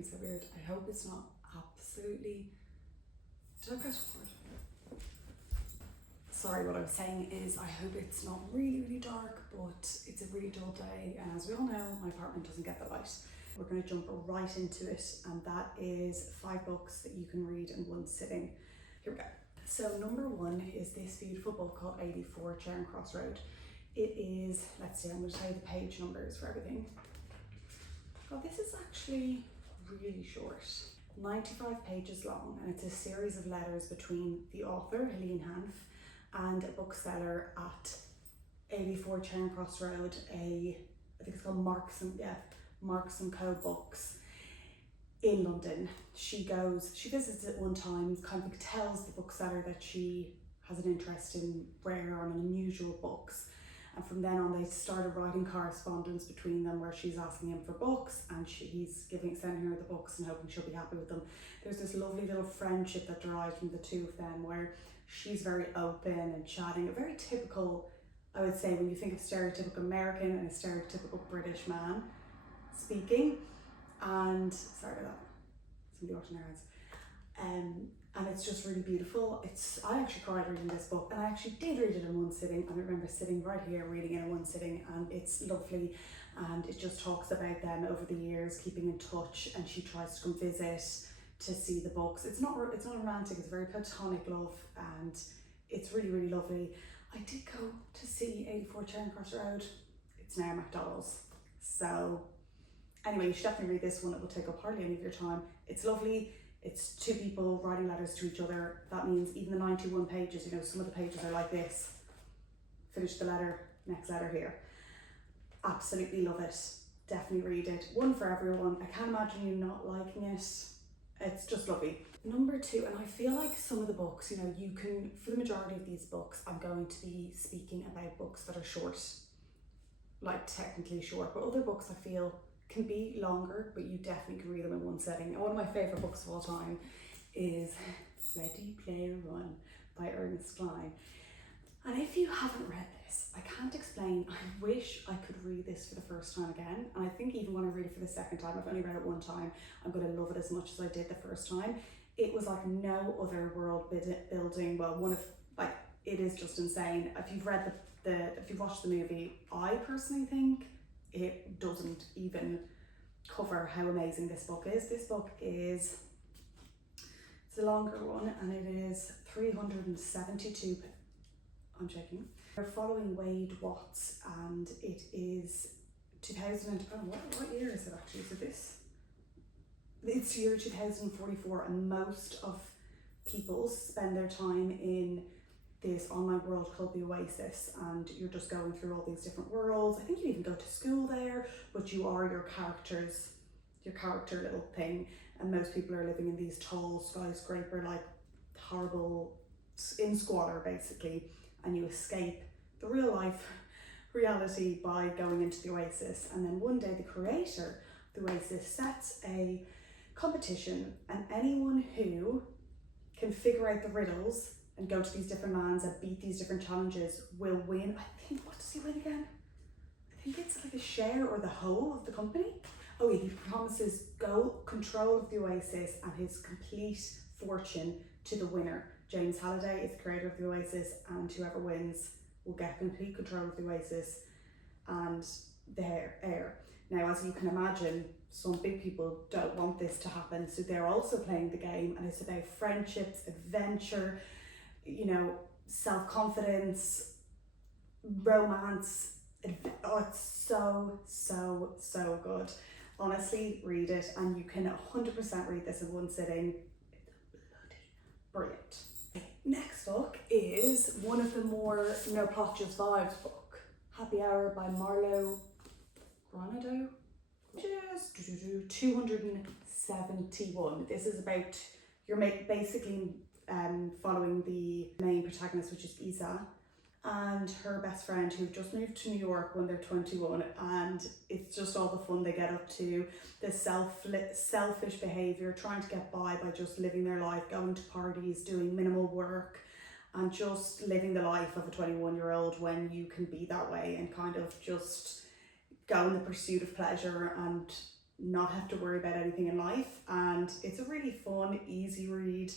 being so weird. I hope it's not absolutely... Did I press record? Sorry, what I was saying is I hope it's not really dark, but it's a really dull day, and as we all know, my apartment doesn't get the light. We're going to jump right into it, and that is 5 books that you can read in one sitting. Here we go. So number 1 is this beautiful book called 84 Charing Cross Road. It is, let's see, I'm going to tell you the page numbers for everything. Oh, this is actually really short. 95 pages long, and it's a series of letters between the author, Helene, hanff, and a bookseller at 84 Charing Cross Road, I think it's called Marks and Co Books in London. She visits it one time, kind of tells the bookseller that she has an interest in rare and unusual books. And from then on, they started writing correspondence between them where she's asking him for books and he's sending her the books and hoping she'll be happy with them. There's this lovely little friendship that derives from the two of them where she's very open and chatting, a very typical, I would say, when you think of stereotypical American and a stereotypical British man speaking. And sorry about that, somebody watching their heads. And it's just really beautiful. I actually cried reading this book, and I actually did read it in one sitting, and I remember sitting right here reading it in one sitting, and it's lovely, and it just talks about them over the years keeping in touch, and she tries to come visit to see the books. It's not romantic, it's very platonic love, and it's really lovely. I did go to see 84 Charing Cross Road. It's now McDonald's. So anyway, you should definitely read this one. It will take up hardly any of your time. It's lovely. It's 2 people writing letters to each other. That means even the 91 pages, some of the pages are like this. Finish the letter, next letter here. Absolutely love it. Definitely read it. One for everyone. I can't imagine you not liking it. It's just lovely. Number 2, and I feel like some of the books, you can, for the majority of these books, I'm going to be speaking about books that are short, like technically short, but other books I feel can be longer, but you definitely can read them in one setting. And one of my favourite books of all time is Ready Player One by Ernest, Cline. And if you haven't read this, I can't explain. I wish I could read this for the first time again. And I think even when I read it for the second time, I've only read it one time, I'm going to love it as much as I did the first time. It was like no other world building. Well, it is just insane. If you've read if you've watched the movie, I personally think it doesn't even cover how amazing this book is. This book it's a longer one, and it is 372. I'm checking. We're following Wade Watts, and it is 2000. What year is it actually? So it's year 2044, and most of people spend their time in this online world called the Oasis, and you're just going through all these different worlds. I think you even go to school there, but you are your character little thing, and most people are living in these tall skyscraper, like horrible, in squalor basically, and you escape the real life reality by going into the Oasis. And then one day the creator of the Oasis sets a competition, and anyone who can figure out the riddles and go to these different lands and beat these different challenges will win. I think, what does he win again? I think it's like a share or the whole of the company. Oh yeah, he promises control of the Oasis and his complete fortune to the winner. James Halliday is the creator of the Oasis, and whoever wins will get complete control of the Oasis and their heir. Now, as you can imagine, some big people don't want this to happen, so they're also playing the game, and it's about friendships, adventure, self-confidence, romance. Oh, it's so good. Honestly, read it, and you can 100% read this in one sitting. It's bloody brilliant. Next book is one of the more no plot, just vibes book, Happy Hour by Marlowe, Granados. Just 271. This is about, you're basically following the main protagonist, which is Isa, and her best friend who've just moved to New York when they're 21, and it's just all the fun they get up to, the selfish behaviour, trying to get by just living their life, going to parties, doing minimal work, and just living the life of a 21-year-old when you can be that way and kind of just go in the pursuit of pleasure and not have to worry about anything in life. And it's a really fun, easy read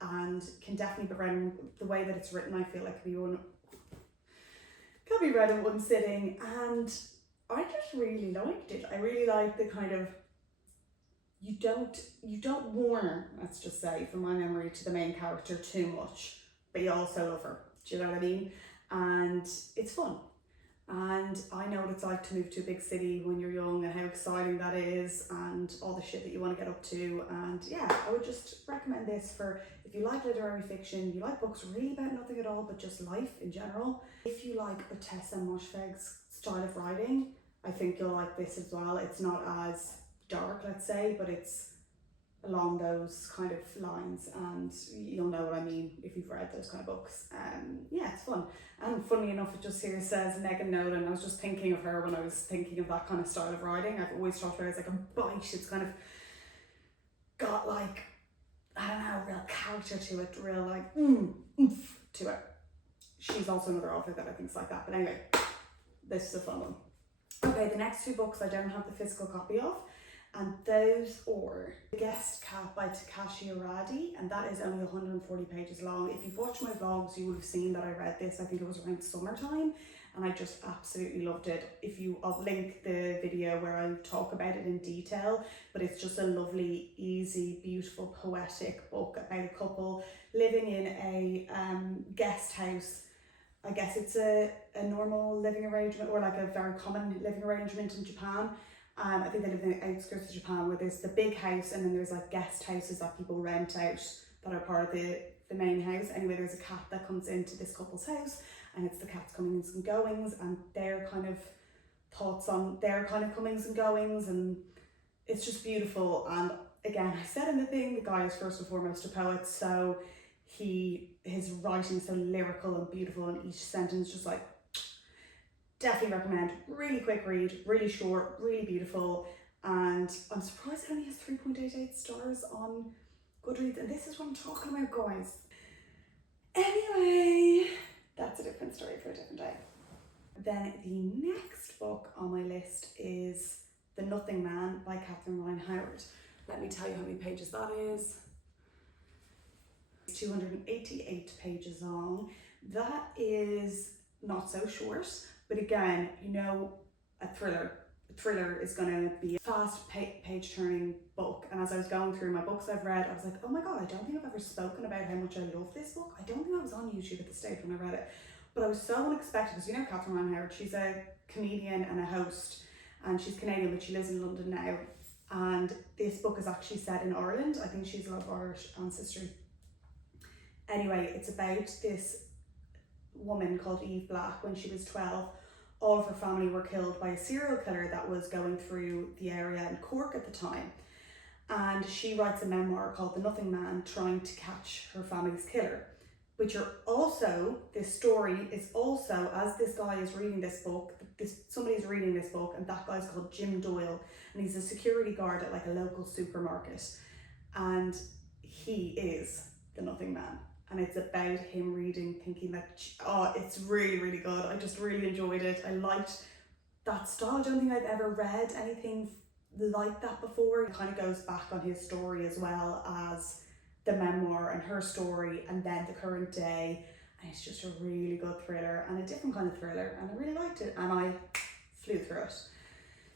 and can definitely be read in the way that it's written. I feel like can be read in one sitting, and I just really liked it. I really like the kind of, you don't warn her, let's just say, from my memory, to the main character too much, but you also love her. Do you know what I mean? And it's fun. And I know what it's like to move to a big city when you're young and how exciting that is and all the shit that you want to get up to. And yeah, I would just recommend this for if you like literary fiction, you like books really about nothing at all but just life in general. If you like Ottessa Moshfegh's style of writing, I think you'll like this as well. It's not as dark, let's say, but it's along those kind of lines, and you'll know what I mean if you've read those kind of books. Yeah, it's fun. And funnily enough, it just here says Megan Nolan. I was just thinking of her when I was thinking of that kind of style of writing. I've always thought of her as like a bite. It's kind of got like, I don't know, real character to it, real like oomph to it. She's also another author that I think is like that. But anyway, this is a fun one. Okay, the next two books I don't have the physical copy of, and those are The Guest Cat by Takashi Hiraide, and that is only 140 pages long. If you've watched my vlogs, you would have seen that I read this. I think it was around summertime, and I just absolutely loved it. I'll link the video where I talk about it in detail, but it's just a lovely, easy, beautiful, poetic book about a couple living in a guest house. I guess it's a normal living arrangement, or like a very common living arrangement in Japan. I think they live in the outskirts of Japan, where there's the big house and then there's like guest houses that people rent out that are part of the main house. Anyway, there's a cat that comes into this couple's house, and it's the cat's comings and goings and their kind of thoughts on their kind of comings and goings, and it's just beautiful. And again, I said in the thing, the guy is first and foremost a poet, so his writing is so lyrical and beautiful, and each sentence just like, definitely recommend. Really quick read, really short, really beautiful, and I'm surprised it only has 3.88 stars on Goodreads, and this is what I'm talking about, guys. Anyway, that's a different story for a different day. Then the next book on my list is The Nothing Man by Catherine Ryan Howard. Let me tell you how many pages that is. 288 pages long. That is not so short, but again, you know, a thriller is going to be a fast page turning book. And as I was going through my books I've read, I was like, oh my god, I don't think I've ever spoken about how much I love this book. I don't think I was on YouTube at the stage when I read it, but I was so unexpected, because you know Catherine Ryan Howard, she's a comedian and a host, and she's Canadian but she lives in London now, and this book is actually set in Ireland. I think she's a lot of Irish ancestry. Anyway, it's about this woman called Eve Black. When she was 12, all of her family were killed by a serial killer that was going through the area in Cork at the time. And she writes a memoir called The Nothing Man, trying to catch her family's killer. But this story is also, as this guy is reading this book, somebody's reading this book, and that guy's called Jim Doyle, and he's a security guard at like a local supermarket. And he is the Nothing Man. And it's about him reading, thinking that, oh, it's really, really good. I just really enjoyed it. I liked that style. I don't think I've ever read anything like that before. It kind of goes back on his story as well as the memoir and her story, and then the current day. And it's just a really good thriller, and a different kind of thriller. And I really liked it, and I flew through it.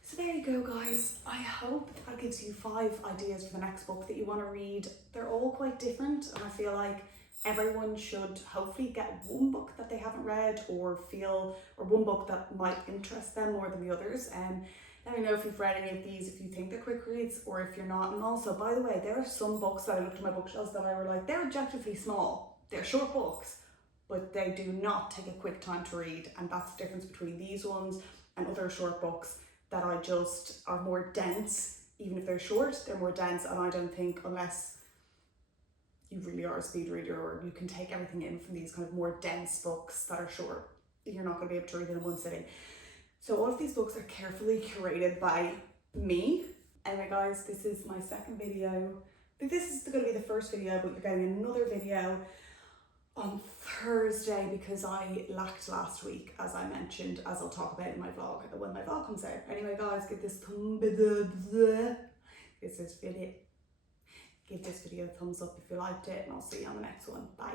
So there you go, guys. I hope that gives you 5 ideas for the next book that you want to read. They're all quite different, and I feel like everyone should hopefully get one book that they haven't read, or one book that might interest them more than the others. Let me know if you've read any of these, if you think they're quick reads, or if you're not. And also, by the way, there are some books that I looked at my bookshelves that I were like, they're objectively small. They're short books, but they do not take a quick time to read. And that's the difference between these ones and other short books that I just are more dense. Even if they're short, they're more dense. And I don't think, unless you really are a speed reader, or you can take everything in from these kind of more dense books that are short, you're not going to be able to read them in one sitting. So all of these books are carefully curated by me. Anyway, guys, this is my second video. I think this is going to be the first video, but you're getting another video on Thursday because I lacked last week, as I mentioned, as I'll talk about in my vlog when my vlog comes out. Anyway, guys, give this video a thumbs up if you liked it, and I'll see you on the next one. Bye.